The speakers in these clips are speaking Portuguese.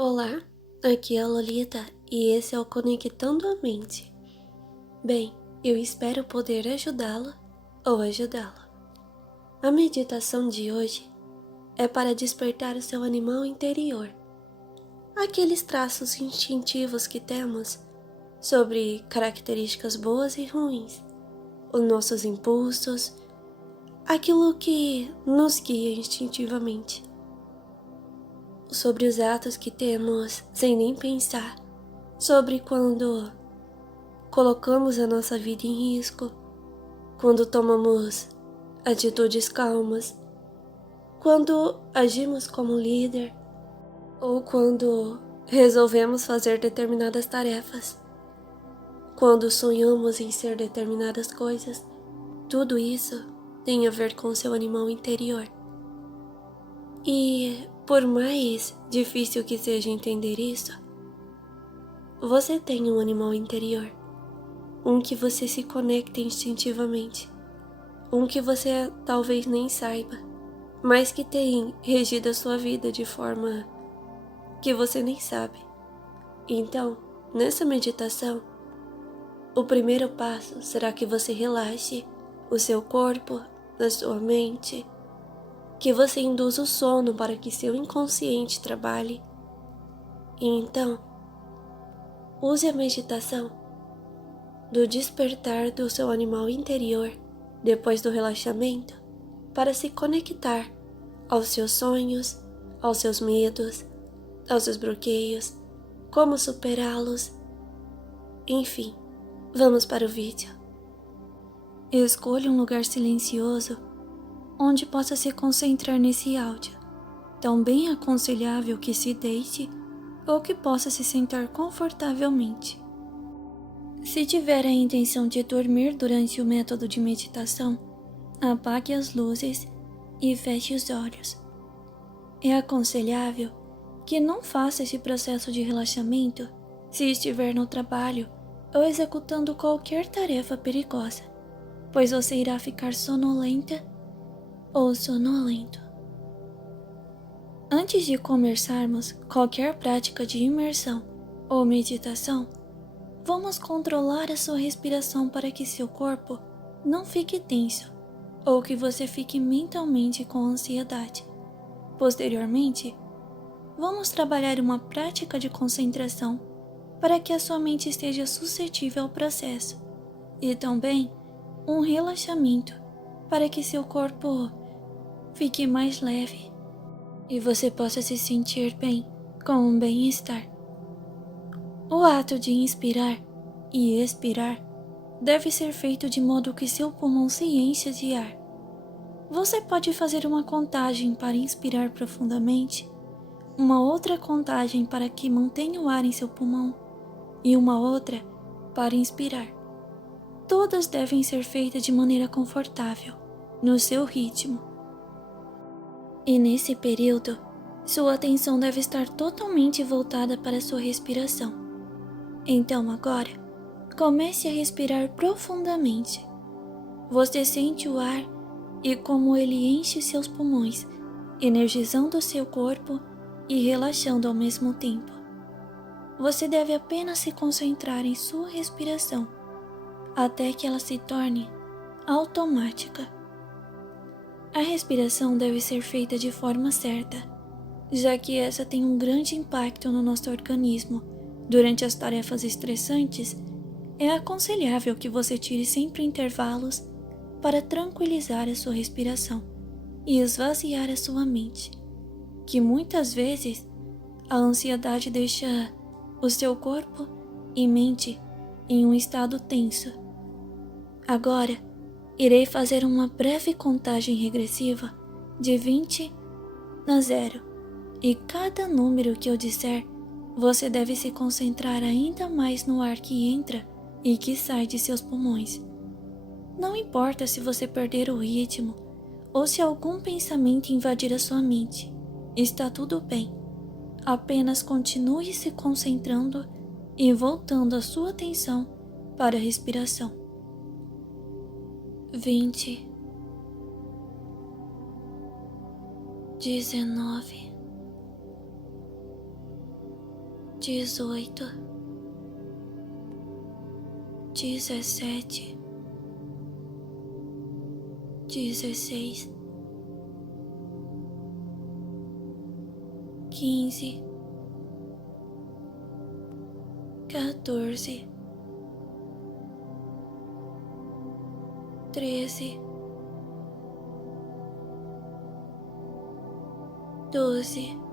Olá, aqui é a Lolita e esse é o Conectando a Mente. Bem, eu espero poder ajudá-lo ou ajudá-la. A meditação de hoje é para despertar o seu animal interior, aqueles traços instintivos que temos sobre características boas e ruins, os nossos impulsos, aquilo que nos guia instintivamente. Sobre os atos que temos sem nem pensar, sobre quando colocamos a nossa vida em risco, quando tomamos atitudes calmas, quando agimos como líder ou quando resolvemos fazer determinadas tarefas, quando sonhamos em ser determinadas coisas. Tudo isso tem a ver com seu animal interior. E por mais difícil que seja entender isso, você tem um animal interior, um que você se conecta instintivamente, um que você talvez nem saiba, mas que tem regido a sua vida de forma que você nem sabe. Então, nessa meditação, o primeiro passo será que você relaxe o seu corpo, a sua mente, que você induza o sono para que seu inconsciente trabalhe. E então, use a meditação do despertar do seu animal interior depois do relaxamento para se conectar aos seus sonhos, aos seus medos, aos seus bloqueios, como superá-los. Enfim, vamos para o vídeo. Escolha um lugar silencioso onde possa se concentrar nesse áudio, tão bem aconselhável que se deite ou que possa se sentar confortavelmente. Se tiver a intenção de dormir durante o método de meditação, apague as luzes e feche os olhos. É aconselhável que não faça esse processo de relaxamento se estiver no trabalho ou executando qualquer tarefa perigosa, pois você irá ficar sonolenta ou sonolento. Antes de começarmos qualquer prática de imersão ou meditação, vamos controlar a sua respiração para que seu corpo não fique tenso ou que você fique mentalmente com ansiedade. Posteriormente, vamos trabalhar uma prática de concentração para que a sua mente esteja suscetível ao processo e também um relaxamento para que seu corpo fique mais leve e você possa se sentir bem com um bem-estar. O ato de inspirar e expirar deve ser feito de modo que seu pulmão se encha de ar. Você pode fazer uma contagem para inspirar profundamente, uma outra contagem para que mantenha o ar em seu pulmão e uma outra para inspirar. Todas devem ser feitas de maneira confortável, no seu ritmo. E nesse período, sua atenção deve estar totalmente voltada para a sua respiração. Então agora, comece a respirar profundamente. Você sente o ar e como ele enche seus pulmões, energizando seu corpo e relaxando ao mesmo tempo. Você deve apenas se concentrar em sua respiração, até que ela se torne automática. A respiração deve ser feita de forma certa, já que essa tem um grande impacto no nosso organismo. Durante as tarefas estressantes, é aconselhável que você tire sempre intervalos para tranquilizar a sua respiração e esvaziar a sua mente, que muitas vezes a ansiedade deixa o seu corpo e mente em um estado tenso. Agora, irei fazer uma breve contagem regressiva de 20 a 0 e cada número que eu disser, você deve se concentrar ainda mais no ar que entra e que sai de seus pulmões. Não importa se você perder o ritmo ou se algum pensamento invadir a sua mente, está tudo bem. Apenas continue se concentrando e voltando a sua atenção para a respiração. 20, 19, 18, 17, 16, 15, 14, 13, 12,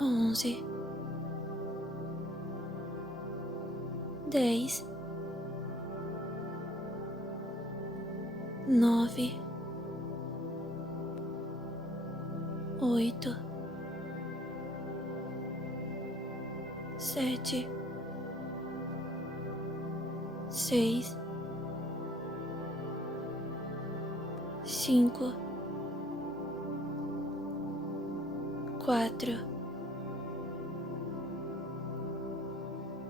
11, 10, 9, 8, 7, 6, 5, 4,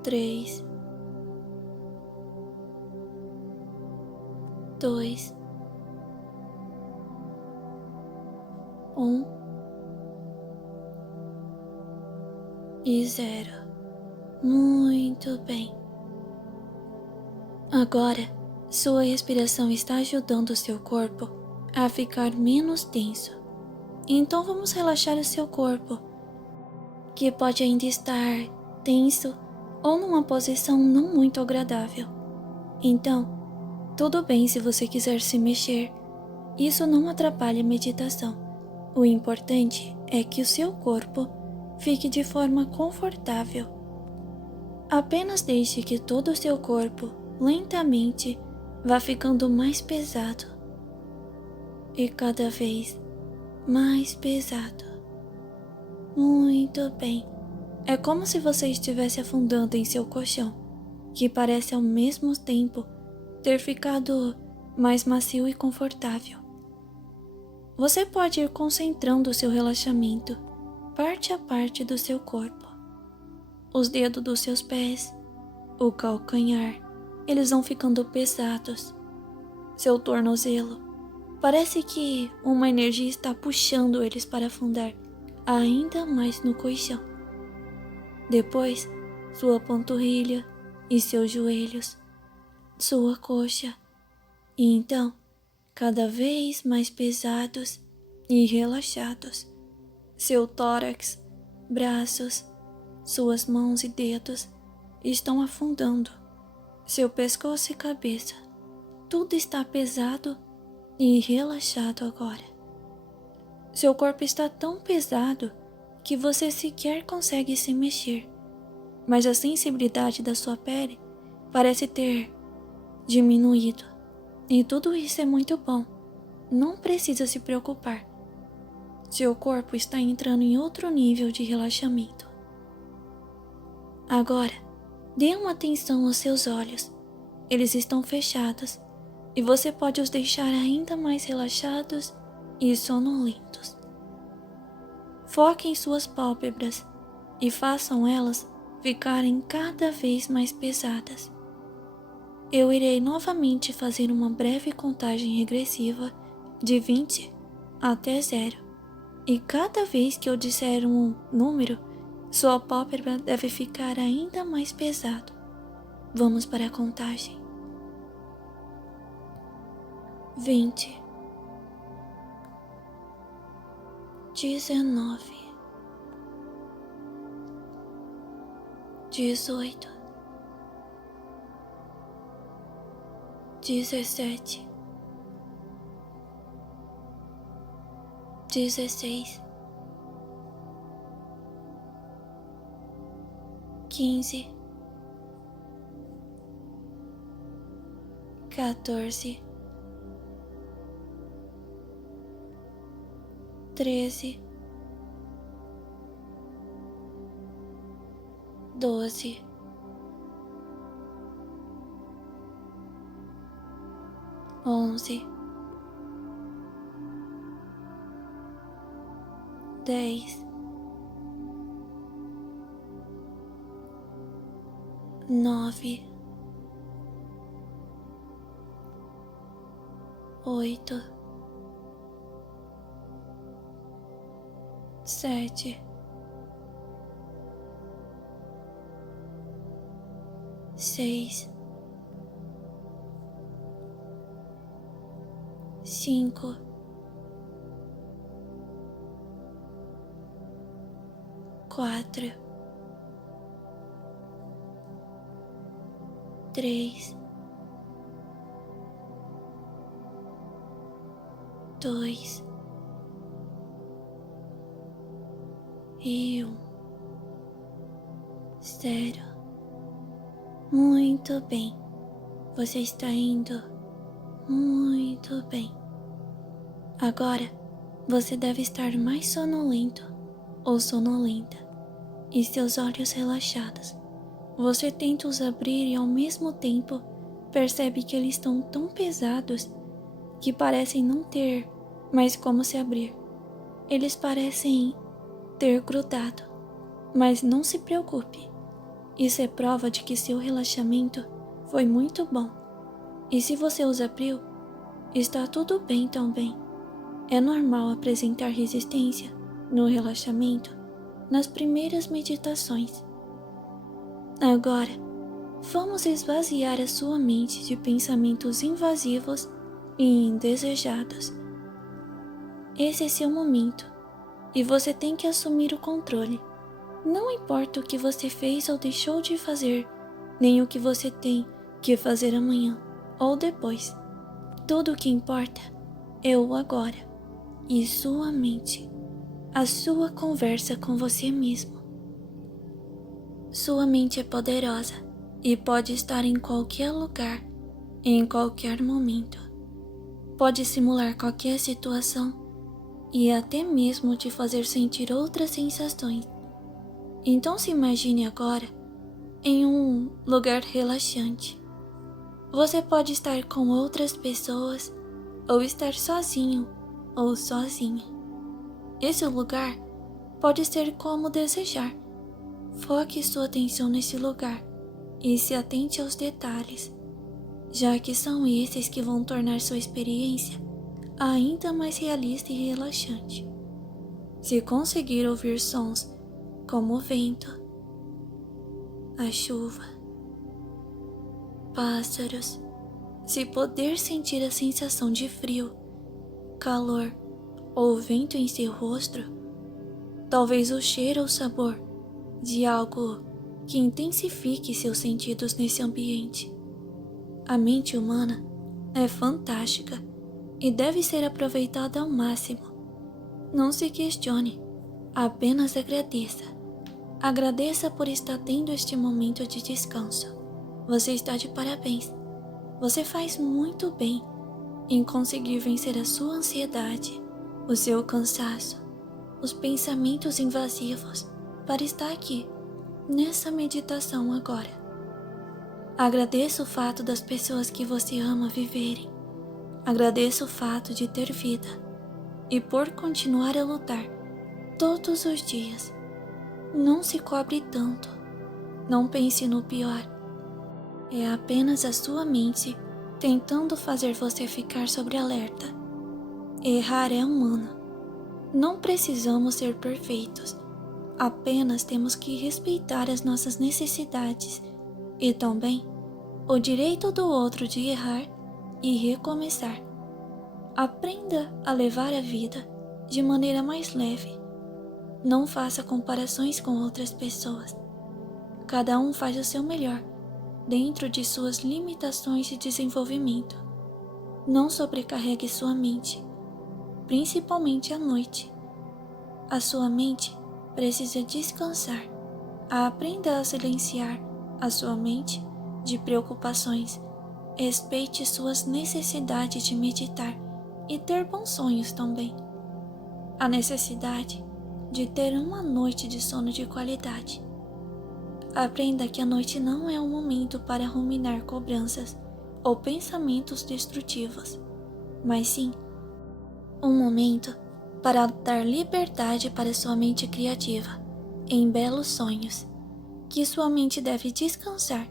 3, 2, 1 e 0. Muito bem. Agora, sua respiração está ajudando o seu corpo a ficar menos tenso. Então vamos relaxar o seu corpo, que pode ainda estar tenso ou numa posição não muito agradável. Então, tudo bem se você quiser se mexer. Isso não atrapalha a meditação. O importante é que o seu corpo fique de forma confortável. Apenas deixe que todo o seu corpo lentamente vá ficando mais pesado e cada vez mais pesado. Muito bem. É como se você estivesse afundando em seu colchão, que parece ao mesmo tempo ter ficado mais macio e confortável. Você pode ir concentrando o seu relaxamento parte a parte do seu corpo. Os dedos dos seus pés, o calcanhar, eles vão ficando pesados. Seu tornozelo, parece que uma energia está puxando eles para afundar ainda mais no colchão. Depois, sua panturrilha e seus joelhos, sua coxa, e então, cada vez mais pesados e relaxados. Seu tórax, braços, suas mãos e dedos estão afundando. Seu pescoço e cabeça, tudo está pesado e relaxado agora. Seu corpo está tão pesado que você sequer consegue se mexer, mas a sensibilidade da sua pele parece ter diminuído. E tudo isso é muito bom. Não precisa se preocupar. Seu corpo está entrando em outro nível de relaxamento. Agora, dê uma atenção aos seus olhos. Eles estão fechados e você pode os deixar ainda mais relaxados e sonolentos. Foque em suas pálpebras e façam elas ficarem cada vez mais pesadas. Eu irei novamente fazer uma breve contagem regressiva de 20 até 0. E cada vez que eu disser um número, sua pálpebra deve ficar ainda mais pesado. Vamos para a contagem. 20, 19, 18, 17, 16, 15, 14, 13, 12, 11, 10, 9, 8, 7, 6, 5, 4, 3, 2 e 1. 0. Muito bem. Você está indo muito bem. Agora, você deve estar mais sonolento ou sonolenta e seus olhos relaxados. Você tenta os abrir e ao mesmo tempo percebe que eles estão tão pesados que parecem não ter mais como se abrir. Eles parecem ter grudado, mas não se preocupe. Isso é prova de que seu relaxamento foi muito bom. E se você os abriu, está tudo bem também. É normal apresentar resistência no relaxamento nas primeiras meditações. Agora, vamos esvaziar a sua mente de pensamentos invasivos e indesejados. Esse é seu momento e você tem que assumir o controle. Não importa o que você fez ou deixou de fazer, nem o que você tem que fazer amanhã ou depois. Tudo o que importa é o agora e sua mente, a sua conversa com você mesmo. Sua mente é poderosa e pode estar em qualquer lugar, em qualquer momento. Pode simular qualquer situação e até mesmo te fazer sentir outras sensações. Então se imagine agora em um lugar relaxante. Você pode estar com outras pessoas ou estar sozinho ou sozinha. Esse lugar pode ser como desejar. Foque sua atenção nesse lugar e se atente aos detalhes, já que são esses que vão tornar sua experiência ainda mais realista e relaxante. Se conseguir ouvir sons como o vento, a chuva, pássaros, se poder sentir a sensação de frio, calor ou vento em seu rosto, talvez o cheiro ou sabor de algo que intensifique seus sentidos nesse ambiente. A mente humana é fantástica e deve ser aproveitada ao máximo. Não se questione, apenas agradeça. Agradeça por estar tendo este momento de descanso. Você está de parabéns. Você faz muito bem em conseguir vencer a sua ansiedade, o seu cansaço, os pensamentos invasivos para estar aqui, nessa meditação agora. Agradeça o fato das pessoas que você ama viverem. Agradeça o fato de ter vida e por continuar a lutar todos os dias. Não se cobre tanto. Não pense no pior. É apenas a sua mente tentando fazer você ficar sobre alerta. Errar é humano. Não precisamos ser perfeitos. Apenas temos que respeitar as nossas necessidades e também o direito do outro de errar e recomeçar. Aprenda a levar a vida de maneira mais leve. Não faça comparações com outras pessoas. Cada um faz o seu melhor, dentro de suas limitações de desenvolvimento. Não sobrecarregue sua mente, principalmente à noite. A sua mente precisa descansar. Aprenda a silenciar a sua mente de preocupações. Respeite suas necessidades de meditar e ter bons sonhos também. A necessidade de ter uma noite de sono de qualidade. Aprenda que a noite não é um momento para ruminar cobranças ou pensamentos destrutivos, mas sim um momento para dar liberdade para sua mente criativa em belos sonhos, que sua mente deve descansar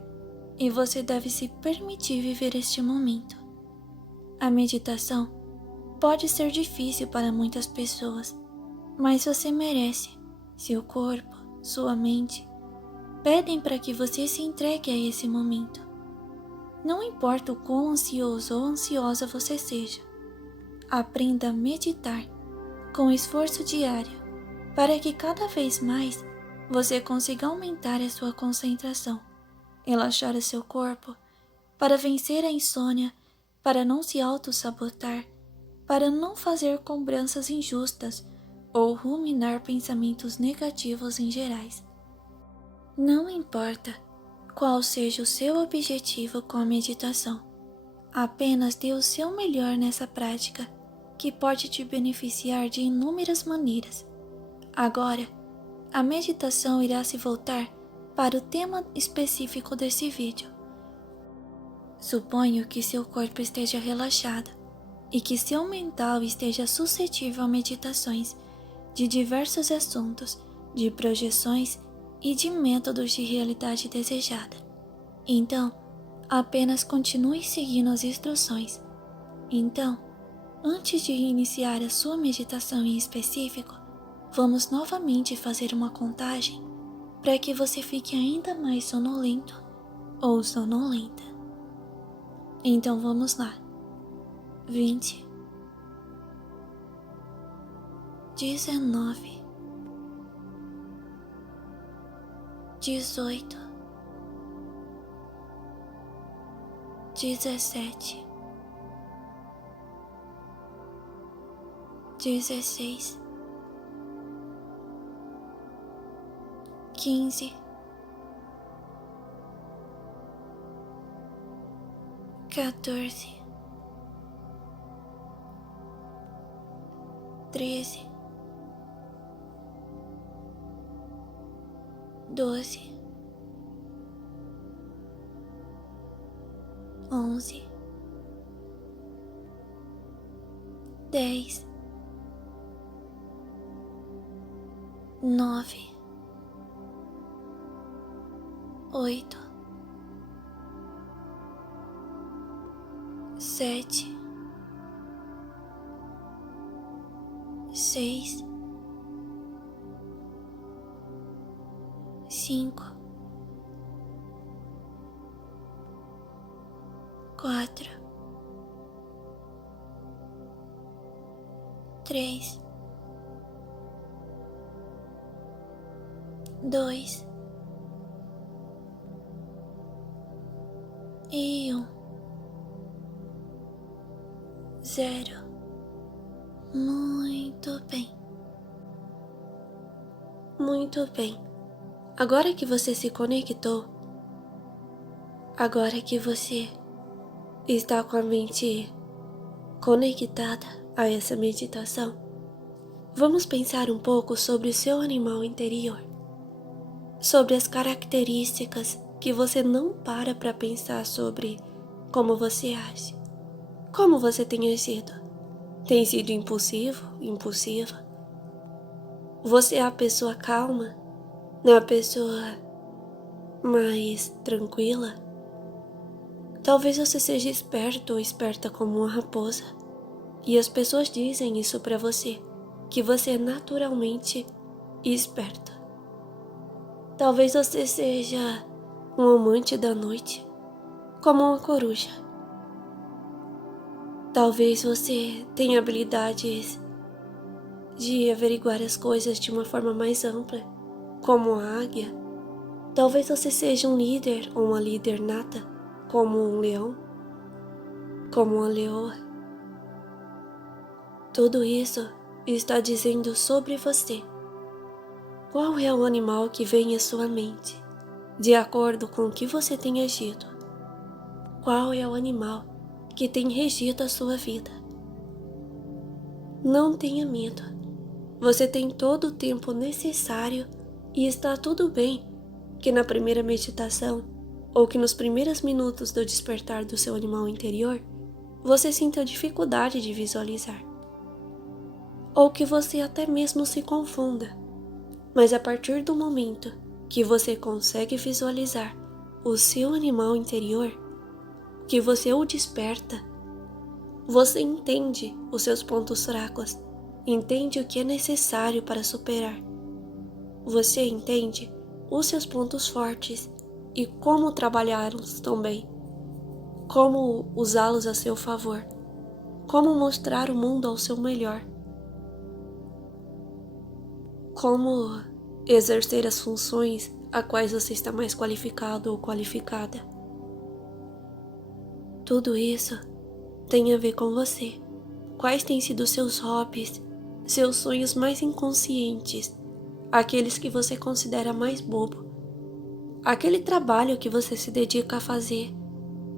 e você deve se permitir viver este momento. A meditação pode ser difícil para muitas pessoas, mas você merece. Seu corpo, sua mente pedem para que você se entregue a esse momento. Não importa o quão ansioso ou ansiosa você seja, aprenda a meditar com esforço diário para que cada vez mais você consiga aumentar a sua concentração, relaxar o seu corpo, para vencer a insônia, para não se auto-sabotar, para não fazer cobranças injustas ou ruminar pensamentos negativos em gerais. Não importa qual seja o seu objetivo com a meditação, apenas dê o seu melhor nessa prática, que pode te beneficiar de inúmeras maneiras. Agora, a meditação irá se voltar para o tema específico desse vídeo. Suponho que seu corpo esteja relaxado e que seu mental esteja suscetível a meditações de diversos assuntos, de projeções e de métodos de realidade desejada. Então, apenas continue seguindo as instruções. Então, antes de iniciar a sua meditação em específico, vamos novamente fazer uma contagem para que você fique ainda mais sonolento ou sonolenta. Então vamos lá. 20, 19, 18, 17, 16, 15, 14, 13, 12, 11, 10, 9, 8, 7, 6, 5, 4, 3, 2 e 1. 0. Muito bem. Muito bem. Agora que você se conectou, agora que você está com a mente conectada a essa meditação, vamos pensar um pouco sobre o seu animal interior, sobre as características que você não para pensar sobre como você age, como você tem agido. Tem sido impulsivo, impulsiva? Você é a pessoa calma? Não é a pessoa mais tranquila? Talvez você seja esperto ou esperta como uma raposa, e as pessoas dizem isso pra você, que você é naturalmente esperta. Talvez você seja um amante da noite, como uma coruja. Talvez você tenha habilidades de averiguar as coisas de uma forma mais ampla, como a águia. Talvez você seja um líder ou uma líder nata, como um leão, como uma leoa. Tudo isso está dizendo sobre você. Qual é o animal que vem à sua mente, de acordo com o que você tem agido? Qual é o animal que tem regido a sua vida? Não tenha medo. Você tem todo o tempo necessário e está tudo bem que na primeira meditação ou que nos primeiros minutos do despertar do seu animal interior você sinta dificuldade de visualizar. Ou que você até mesmo se confunda. Mas a partir do momento que você consegue visualizar o seu animal interior, que você o desperta, você entende os seus pontos fracos, entende o que é necessário para superar. Você entende os seus pontos fortes e como trabalhá-los também, como usá-los a seu favor, como mostrar o mundo ao seu melhor, como exercer as funções a quais você está mais qualificado ou qualificada. Tudo isso tem a ver com você. Quais têm sido seus hobbies, seus sonhos mais inconscientes, aqueles que você considera mais bobo, aquele trabalho que você se dedica a fazer,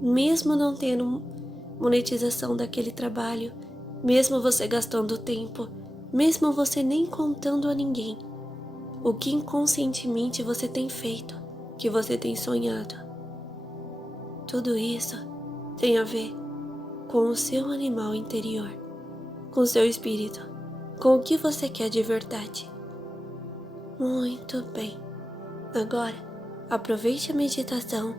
mesmo não tendo monetização daquele trabalho, mesmo você gastando tempo, mesmo você nem contando a ninguém, o que inconscientemente você tem feito, que você tem sonhado. Tudo isso tem a ver com o seu animal interior, com o seu espírito, com o que você quer de verdade. Muito bem. Agora, aproveite a meditação,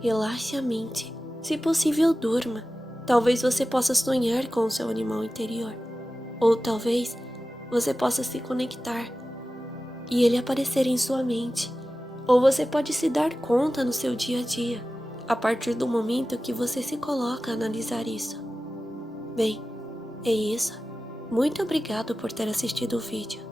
relaxe a mente, se possível durma. Talvez você possa sonhar com o seu animal interior, ou talvez você possa se conectar e ele aparecer em sua mente, ou você pode se dar conta no seu dia a dia, a partir do momento que você se coloca a analisar isso. Bem, é isso. Muito obrigado por ter assistido o vídeo.